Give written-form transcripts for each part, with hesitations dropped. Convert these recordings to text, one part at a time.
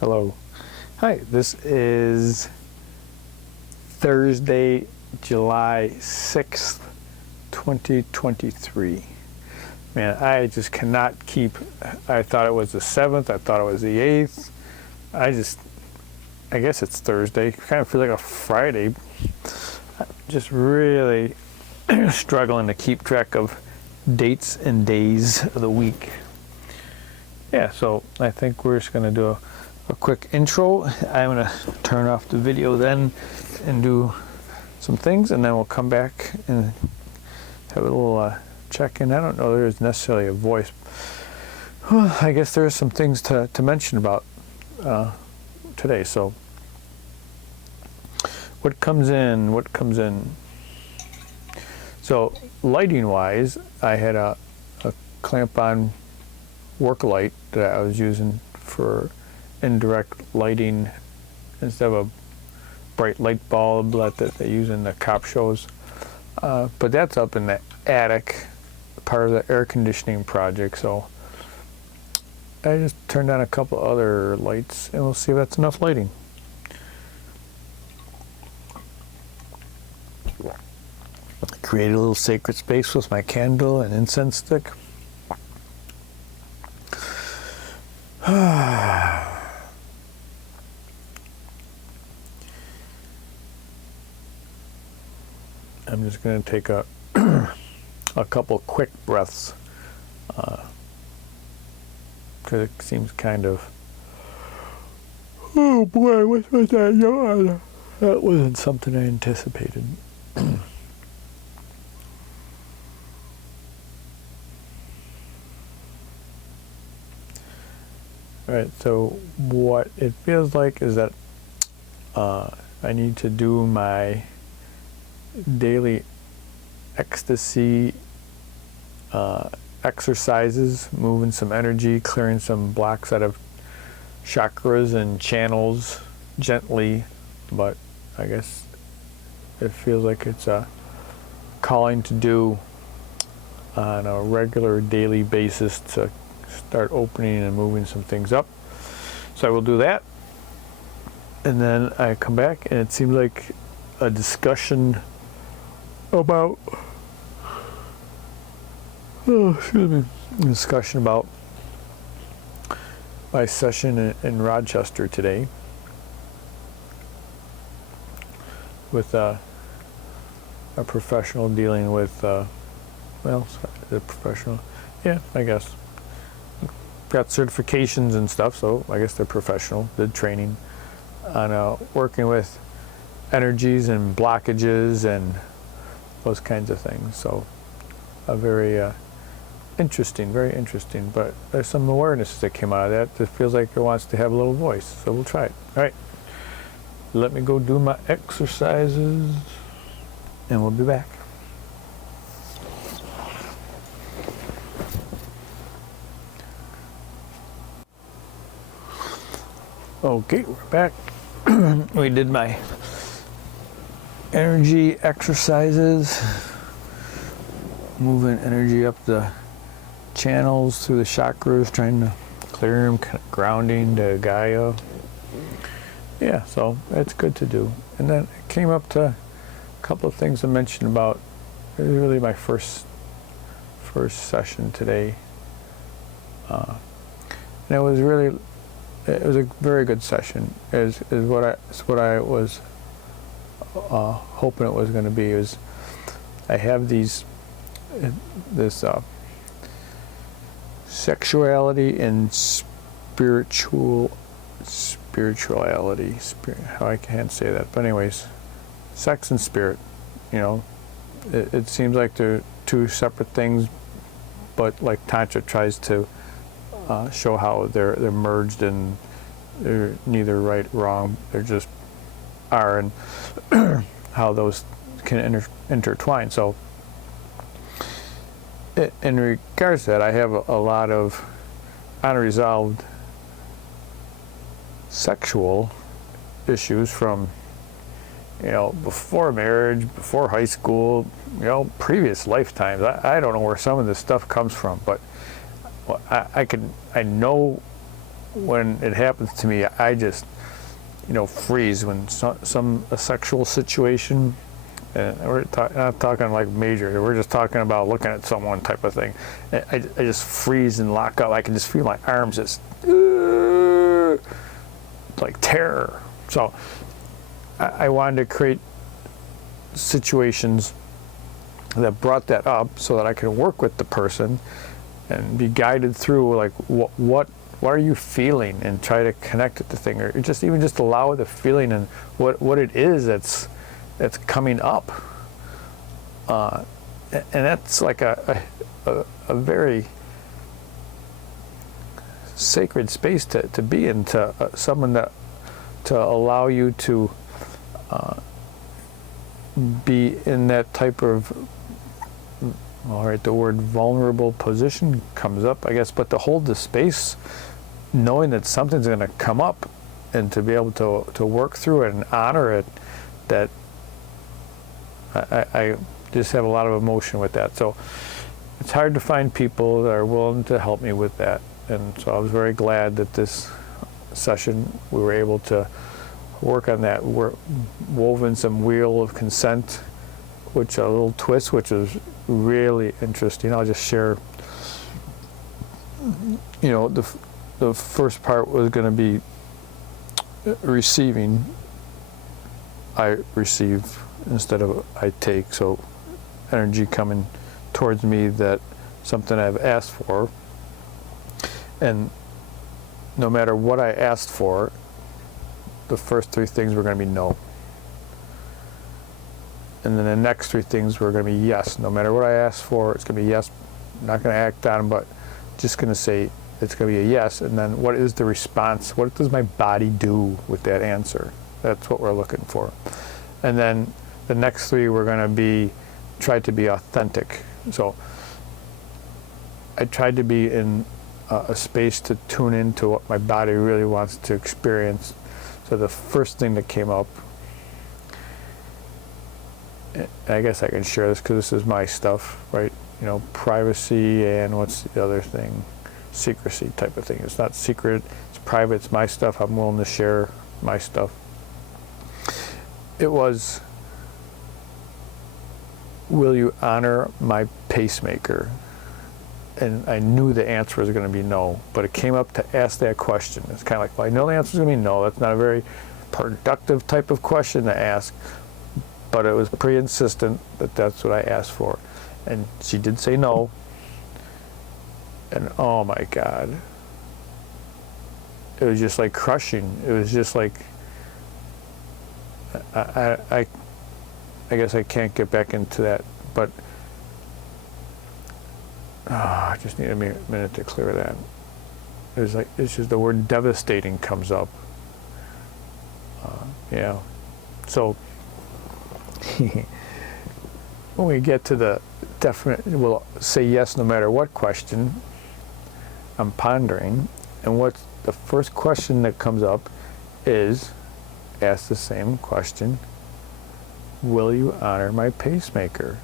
Hello. Hi, this is Thursday, July 6th, 2023. Man, I just cannot keep, I thought it was the 7th, I thought it was the 8th. I guess it's Thursday. Kind of feel like a Friday. Just really struggling to keep track of dates and days of the week. Yeah, so I think we're just going to do a quick intro. I'm going to turn off the video then and do some things, and then we'll come back and have a little check-in. I don't know if there's necessarily a voice. I guess there's some things to mention about today. So what comes in? So lighting-wise, I had a clamp-on work light that I was using for indirect lighting instead of a bright light bulb that they use in the cop shows. But that's up in the attic, part of the air conditioning project. So I just turned on a couple other lights and we'll see if that's enough lighting. Created a little sacred space with my candle and incense stick. I'm just going to take a couple quick breaths because it seems kind of, oh boy, what was that yawn? That wasn't something I anticipated. All right, so what it feels like is that I need to do my daily ecstasy exercises, moving some energy, clearing some blocks out of chakras and channels gently, but I guess it feels like it's a calling to do on a regular daily basis to start opening and moving some things up. So I will do that, and then I come back and it seems like a discussion about discussion about my session in Rochester today with a professional dealing with well, the professional, yeah, I guess got certifications and stuff, so I guess they're professional. Did training on working with energies and blockages and those kinds of things. So a very interesting, but there's some awareness that came out of that that feels like it wants to have a little voice, so we'll try it. All right, let me go do my exercises and we'll be back. Okay, we're back. We did my energy exercises, moving energy up the channels through the chakras, trying to clear them, grounding to Gaia. Yeah, so that's good to do. And then it came up to a couple of things to mention about. It was really my first session today, and it was a very good session. Is what I was hoping it was going to be. Is I have this sexuality and spirituality. How I can't say that, but anyways, sex and spirit. You know, it seems like they're two separate things, but like Tantra tries to show how they're merged and they're neither right or wrong. They're just are, and how those can intertwine. So in regards to that, I have a lot of unresolved sexual issues from, you know, before marriage, before high school, you know, previous lifetimes. I don't know where some of this stuff comes from, but I know when it happens to me, I just, freeze when a sexual situation, and we're not talking like major, we're just talking about looking at someone type of thing. I just freeze and lock up. I can just feel my arms just like terror. So I wanted to create situations that brought that up so that I could work with the person and be guided through, like, what are you feeling, and try to connect it to thing, or just allow the feeling and what it is that's coming up, and that's like a very sacred space to be in, to someone to allow you to be in that type of, all right, the word vulnerable position comes up, I guess, but to hold the space, knowing that something's going to come up, and to be able to work through it and honor it, that I just have a lot of emotion with that. So it's hard to find people that are willing to help me with that. And so I was very glad that this session we were able to work on that. We're woven some wheel of consent, which a little twist, which is really interesting. I'll just share, the first part was going to be receiving. I receive instead of I take, so energy coming towards me, that something I've asked for, and no matter what I asked for, the first three things were going to be no. And then the next three things were going to be yes. No matter what I asked for, it's going to be yes. I'm not going to act on them, but just going to say it's going to be a yes. And then what is the response? What does my body do with that answer? That's what we're looking for. And then the next three were going to try to be authentic. So I tried to be in a space to tune into what my body really wants to experience. So the first thing that came up, and I guess I can share this because this is my stuff, right? Privacy, and what's the other thing? Secrecy type of thing. It's not secret, it's private, it's my stuff. I'm willing to share my stuff. It was, will you honor my pacemaker? And I knew the answer was going to be no, but it came up to ask that question. It's kind of like, well, I know the answer is going to be no. That's not a very productive type of question to ask, but it was pretty insistent that that's what I asked for. And she did say no. And oh my God, it was just like crushing. It was just like, I guess I can't get back into that, but I just need a minute to clear that. It was like, it's just the word devastating comes up. Yeah. So when we get to the definite, we'll say yes no matter what question, I'm pondering, and what's the first question that comes up is, ask the same question, will you honor my pacemaker?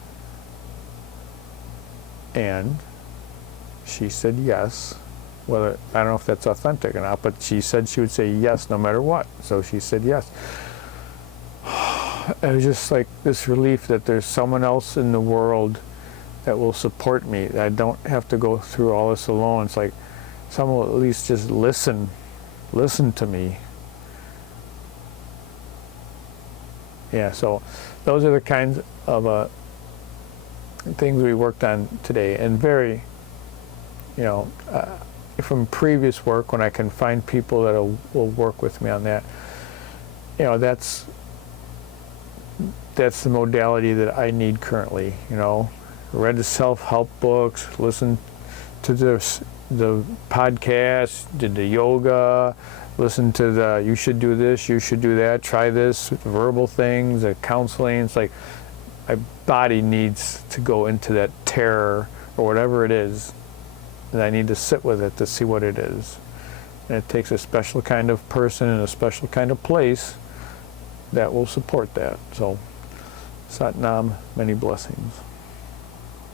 And she said yes. Whether, I don't know if that's authentic or not, but she said she would say yes no matter what. So she said yes. It was just like this relief that there's someone else in the world that will support me. That I don't have to go through all this alone. It's like someone will at least just listen to me. Yeah, so those are the kinds of things we worked on today, and very, from previous work, when I can find people that will work with me on that, that's the modality that I need currently. Read the self-help books, listen to the podcast, did the yoga, listen to the you should do this, you should do that, try this, verbal things, the counseling. It's like my body needs to go into that terror or whatever it is, and I need to sit with it to see what it is. And it takes a special kind of person and a special kind of place that will support that. So, Sat Nam, many blessings.